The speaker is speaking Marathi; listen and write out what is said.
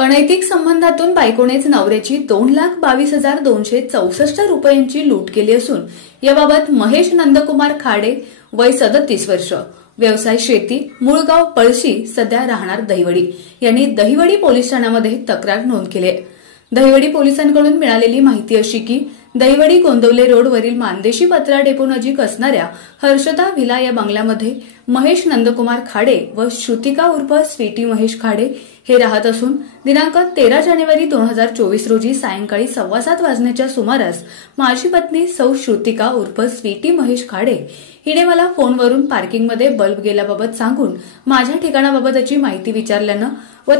अनैतिक संबंधातून बायकोनेच नवऱ्याची 2,22,264 रुपयांची लूट केली असून याबाबत महेश नंदकुमार खाडे वय 37 वर्ष, व्यवसाय शेती, मूळ गाव पळशी, सध्या राहणार दहिवडी यांनी दहिवडी पोलीस ठाण्यामध्ये तक्रार नोंद केली आहे। दहिवडी पोलिसांकडून मिळालेली माहिती अशी की दहिवडी गोंदवले रोडवरील मानदेशी पत्रा डेपो नजीक असणाऱ्या हर्षदा व्हिला या बंगल्यामध्ये महेश नंदकुमार खाडे व श्रुतिका उर्फ स्वीटी महेश खाडे हे राहत असून दिनांक 13 जानेवारी 2024 रोजी सायंकाळी 7:15 वाजण्याच्या सुमारास माझी पत्नी सौ श्रुतिका उर्फ स्वीटी महेश खाडे हिने मला फोनवरून पार्किंगमध्ये बल्ब गेल्याबाबत सांगून माझ्या ठिकाणाबाबतची माहिती विचारल्यानं व